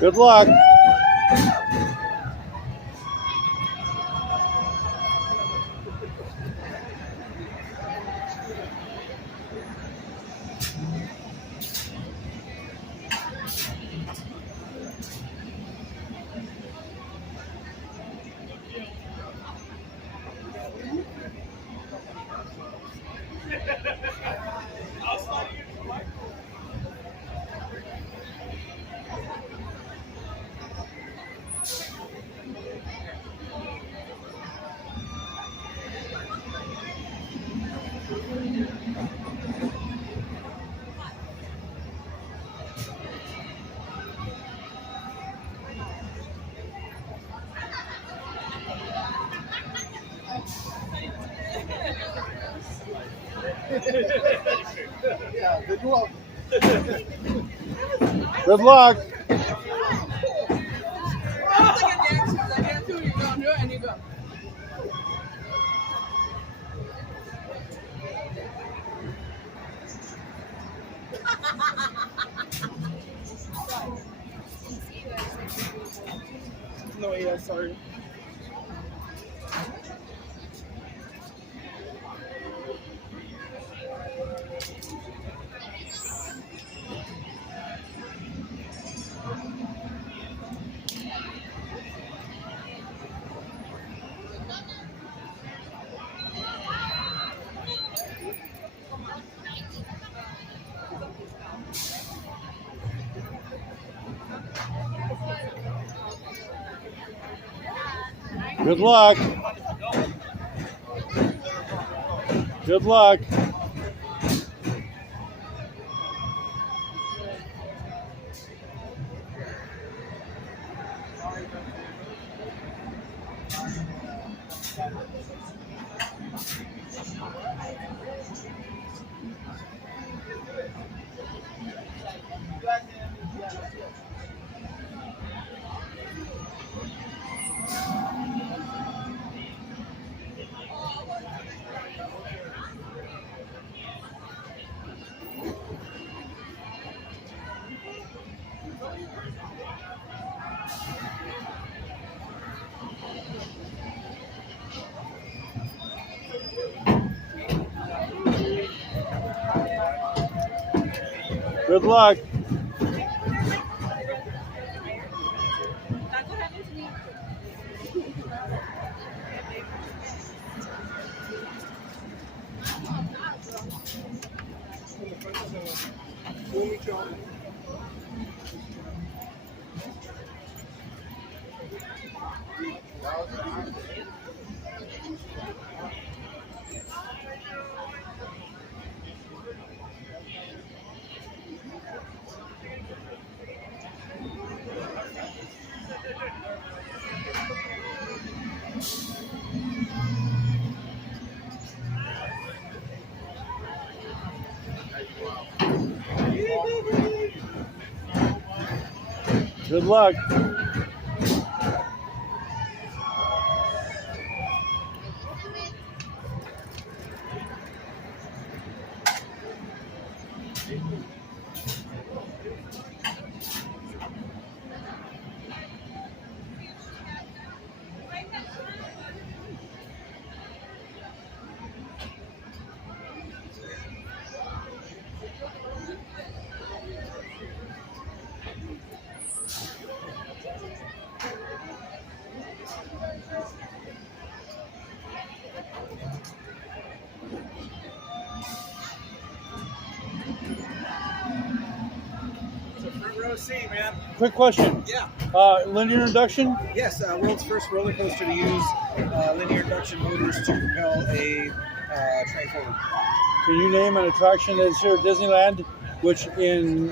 Good luck. Yeah, good luck. Good luck. No, yeah, sorry. Good luck. Good luck. Good luck. Good luck. Row C, man. Quick question. Yeah. Linear induction? Yes, world's first roller coaster to use linear induction motors to propel a train forward. Can you name an attraction that's here at Disneyland, which in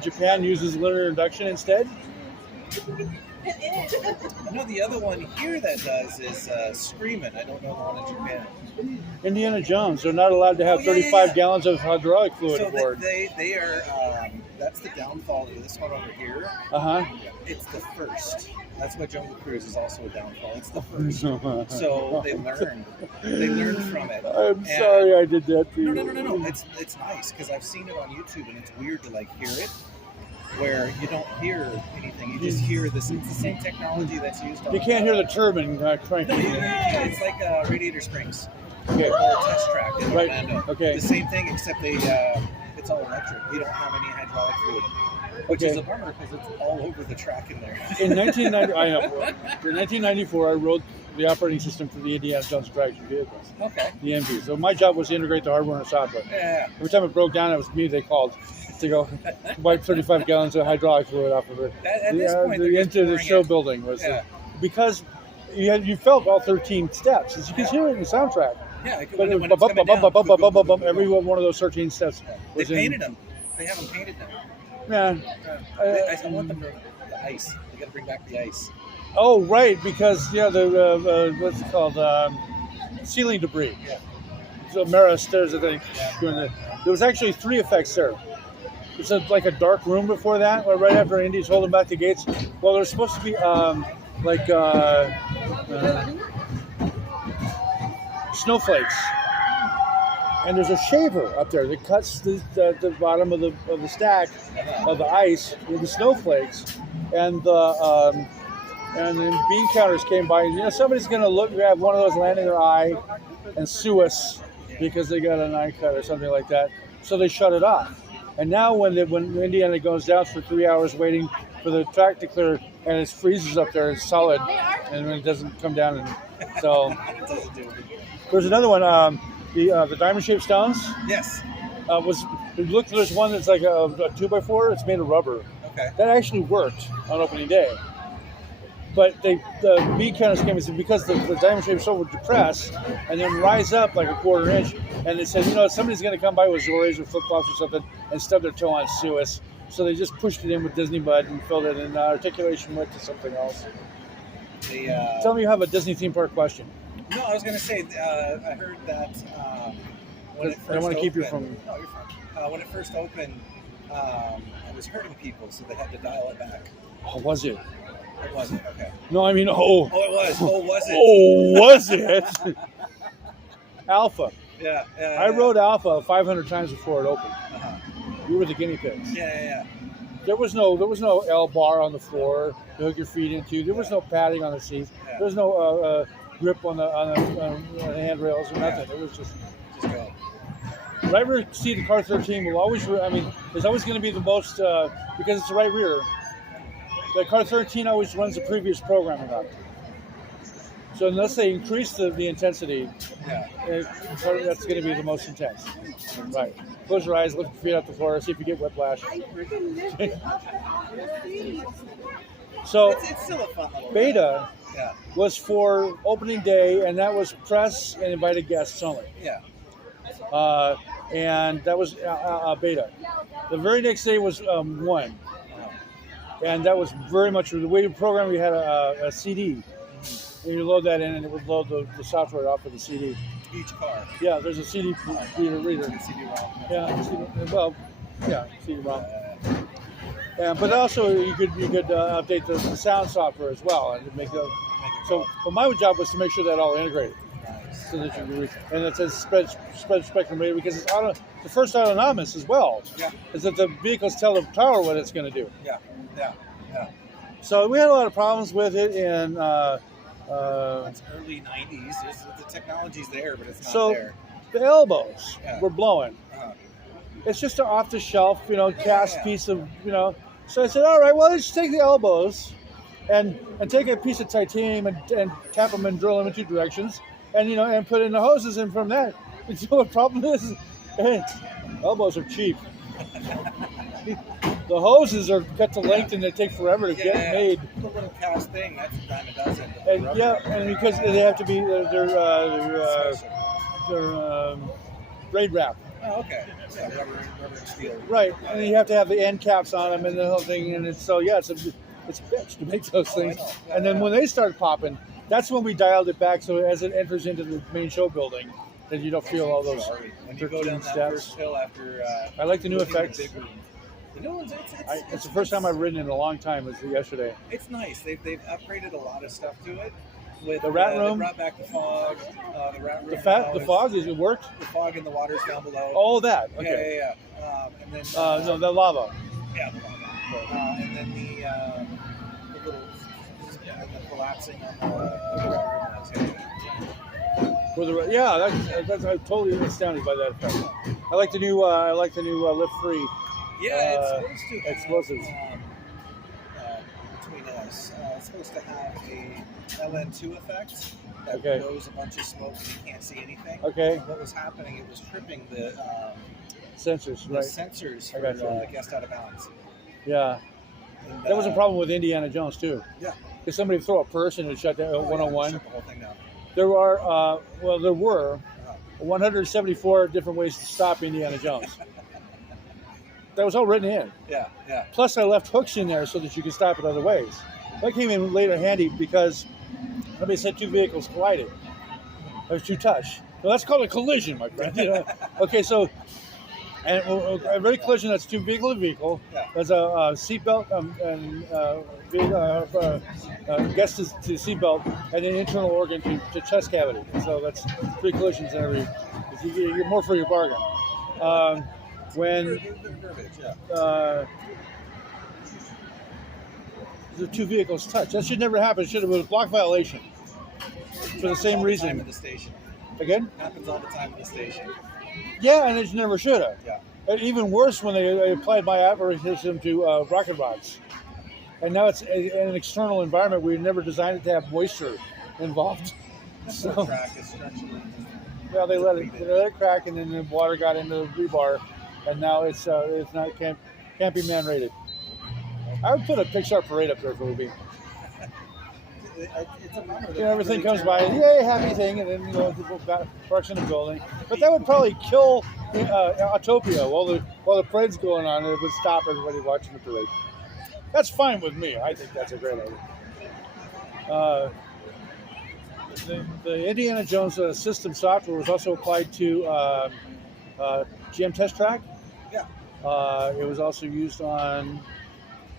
Japan uses linear induction instead? No, the other one here that does is Screamin'. I don't know the one in Japan. Indiana Jones. They're not allowed to have 35 gallons of hydraulic fluid So aboard. they are that's the downfall of this one over here. Uh-huh. It's the first. That's why Jungle Cruise is also a downfall. It's the first. So they learned from it. I'm sorry I did that to you. No. It's nice because I've seen it on YouTube and it's weird to like hear it, where you don't hear anything. You just hear this. It's the same technology that's used on. You can't hear the turbine cranking. No, it's like Radiator Springs. Okay. Or a test track in Right. Orlando. Okay. The same thing, except it's all electric. You don't have any hydraulic fluid, which is a bummer because it's all over the track in there. In 1994, I wrote the operating system for the Indiana Jones attraction vehicles, Okay. the MV. So my job was to integrate the hardware and software. Yeah. Every time it broke down, it was me they called to go wipe 35 gallons of hydraulic fluid off of it. At this point, they're just into the pouring show it. building was Yeah. because you felt all 13 steps. As you can hear it in the soundtrack. Yeah. But When it's coming down, every one of those 13 steps They was painted them. They haven't painted them. Yeah. I want them to the ice. They got to bring back the ice. Oh, right, because the what's it called ceiling debris. Yeah. So Mara stairs, I think. Yeah. There was actually 3 effects there. It's like a dark room before that, where right after Indy's holding back the gates. Well, there's supposed to be snowflakes, and there's a shaver up there that cuts the bottom of the stack of the ice with the snowflakes, and the bean counters came by. Somebody's going to have one of those land in their eye and sue us because they got an eye cut or something like that. So they shut it off. And now when Indiana goes down for 3 hours waiting for the track to clear, and it freezes up there, it's solid, and when it doesn't come down, and so there's another one. The diamond shaped stones. Yes. There's one that's like a 2x4. It's made of rubber. Okay. That actually worked on opening day. But the bead counters came and said because the diamond shaped stone would depress and then rise up like a quarter inch, and they said, somebody's going to come by with Zoras or flip flops or something and stub their toe on sue us. So they just pushed it in with Disney Mud and filled it, and articulation went to something else. Tell me you have a Disney theme park question. No, I was going to say, I heard that when it first I don't want to keep you opened- from... No, you're fine. When it first opened, it was hurting people, so they had to dial it back. Oh, was it? It wasn't? Okay. No, I mean, Oh, it was. Oh, was it? Oh, was it? Alpha. Yeah. I rode Alpha 500 times before it opened. Uh-huh. We were the guinea pigs. Yeah. There was no L bar on the floor to hook your feet into. There was no padding on the seats. Yeah. There was no grip on the handrails or nothing. It was just go. right rear seat of car 13 will always. There's always going to be the most because it's the right rear. The car 13 always runs the previous programming on it. So unless they increase the intensity, that's going to be the most intense. Right. Close your eyes, lift your feet off the floor, see if you get whiplash. So It's still a fun little Beta Yeah. was for opening day, and that was press and invited guests only. Yeah. And that was Beta. The very next day was 1. And that was very much the way to program. We had a CD. And you load that in, and it would load the software off of the CD. Each car. Yeah, there's a CD reader. CD-ROM. Yeah, CD-ROM. But also you could update the sound software as well, and make it. So, but my job was to make sure that all integrated, so that you could and it says spread spectrum radio because it's the first autonomous as well. Yeah. Is that the vehicles tell the tower what it's going to do. Yeah. So we had a lot of problems with it, and It's early 90s. The technology's there, but it's not there. The elbows were blowing. Uh-huh. It's just an off-the-shelf, cast piece of, So I said, all right, well, let's take the elbows and take a piece of titanium and tap them and drill them in 2 directions, and and put in the hoses, and from that, the problem is, elbows are cheap. The hoses are cut to length, and they take forever to get made. The little cast thing, that's a dime a dozen. And because they have to be, they're braid wrap. Oh, okay. Yeah, rubber and steel. Right, and you have to have the end caps on them and the whole thing, and it's a bitch to make those things. Yeah, and then when they start popping, that's when we dialed it back, so as it enters into the main show building, that you don't feel all those When you go down that 13 first hill after... I like the new looking at effects. big room, The new ones, It's the first time I've ridden in a long time. It was yesterday. It's nice. They've upgraded a lot of stuff to it. With The rat room? They brought back the fog. The rat room. The fog, is it worked? The fog in the waters down below. Oh, that. Okay. Yeah. And then No, the lava. yeah, the lava. And then the little the collapsing on the rat room. That's I'm totally astounded by that effect. I like the new lift free. Yeah, it's supposed to have, explosives. Between us, it's supposed to have a LN2 effect that Okay. blows a bunch of smoke and you can't see anything. Okay. What was happening? It was tripping the Sensors, right? sensors I for got you. guest out of bounds. Yeah. And, That was a problem with Indiana Jones too. Yeah. Because somebody would throw a purse and it shut down 101. Shut the whole thing down. There were 174 different ways to stop Indiana Jones. That was all written in. Yeah. Plus, I left hooks in there so that you could stop it other ways. That came in later handy because somebody said two vehicles collided. There's two touch. Well, that's called a collision, my friend. You know? Okay, so and a very collision, that's two vehicle to vehicle. Yeah. There's a seatbelt guest to seatbelt and an internal organ to chest cavity. So that's three collisions in every. You get more for your bargain. When the two vehicles touch, that should never happen. It should have been a block violation for the same reason. At the station. Again? Happens all the time at the station. Yeah, and it never should have. Yeah. And even worse when they applied my apparatusm to rocket rods. And now it's in an external environment. We never designed it to have moisture involved. The track is structurally. Well, they let it crack, and then the water got into the rebar, and now it's not can't be man rated. I would put a Pixar parade up there for Ruby. It's a bummer. Everything comes by, yay, happy thing, and then people parks in the building. But that would probably kill Autopia while the parade's going on, and it would stop everybody watching the parade. That's fine with me. I think that's a great idea. The Indiana Jones system software was also applied to GM Test Track. Yeah. It was also used on,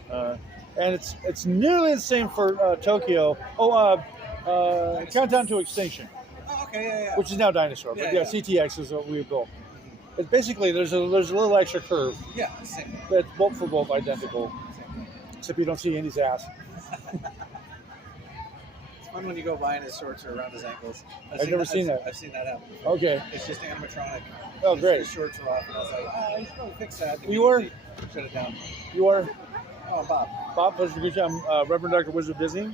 and it's nearly the same for Tokyo. Countdown to Extinction, Oh, okay, yeah. which is now Dinosaur. But Yeah. CTX is what we built. It's basically there's a little extra curve Yeah, same. that's bolt for bolt identical, except you don't see Indy's ass. It's fun when you go by and his shorts are around his ankles. I've never seen that. I've seen that happen before. Okay. It's just animatronic. Oh, great. His shorts are off, and I was like, I should probably fix that. You are? Shut it down. You are Oh, Bob. Bob. Good job, Reverend Dr. Wizard Disney.